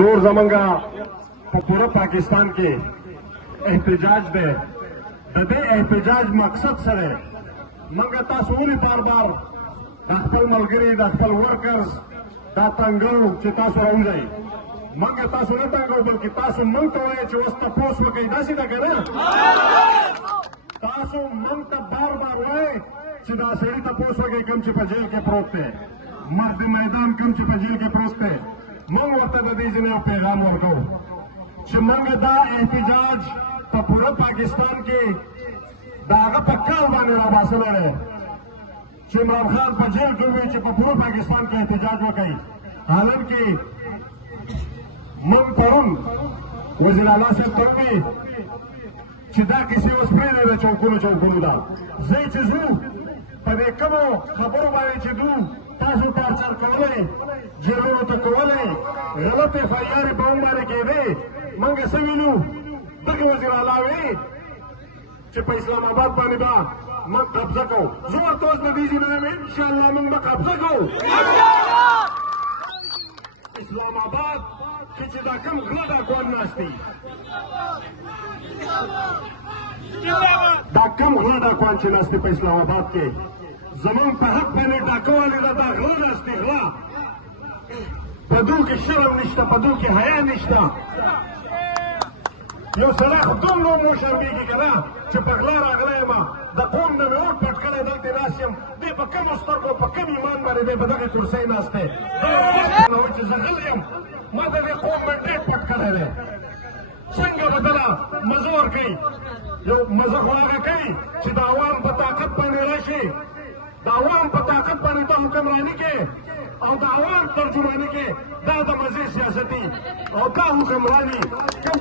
نور زمونږه په پوره پاکستان کې احتجاج دی. د دې احتجاج مقصد څه دی؟ موږ تاسو ولې بار بار د خپل ملګري د خپل ورکرز دا تنګو چې تاسو راوځئ؟ موږ تاسو نه تنګو بلکې تاسو موږ ته وایئ چې اوس تپوس وکړئ. داسې ده که نه؟ تاسو موږ ته بار بار وایئ چې دا سړي تپوس وکړئ کوم چې په جیل کې پروت دی، مرد میدان کوم چې په جیل کې پروت دی. موږ ورته د دې ځینې یو پیغام ورکوو چې موږ دا احتجاج په پوره پاکستان کې د هغه په کال باندې راباسلی دی چې عمران خان په جیل کې ووایي چې په پوره پاکستان کې احتجاج وکړئ. حالانکې موږ پرون وزیر اعلی صاحب ته ووایي چې دا کیسې اوس پرېږدئ د چوکونو ده. ځئ چې ځو په دې کومو خبرو باندې چې ځو تاسو ټارچر کولی، جیلونو ته کولی، غلط اف آی آر په موږ باندې کېدې. موږ څه وینو؟ دغه وزیر اعلی وایي چې په اسلام آباد باندې به موږ قبضه کوو. زه ورته اوس د دې ځای نه یم، انشاءالله موږ به قبضه کوو. اسلام آباد کې چې دا کوم غله ډاکوان ناست دي، دا کوم غله ډاکوان چې ناست دي په اسلام آباد کې زمونږ په حق باندې ډاکه والې ده، دا غله ناست دي. غله په دو کې شرم نشته، په دو کې حیا نشته. یو سړی خو دومره مو شرمېږي که نه چې په غلا راغلی یم، د قوم نه مې اور پټ کړی، دلته ناست یم. دی په کومو سترګو په کوم ایمان باندې دی په دغې کرسۍ ناست دی؟ دا وایي چې زه غلی یم، ما د دې قوم مې ډېر پټ کړی دی. څنګه به دله مزه ورکوي؟ یو مزه خو هغه کوي چې د عوام په طاقت باندې راشي، د عوام په طاقت باندې ته حکمراني کې او د عوام ترجماني کې. دا د مزې سیاست دي او دا حکمراني کوم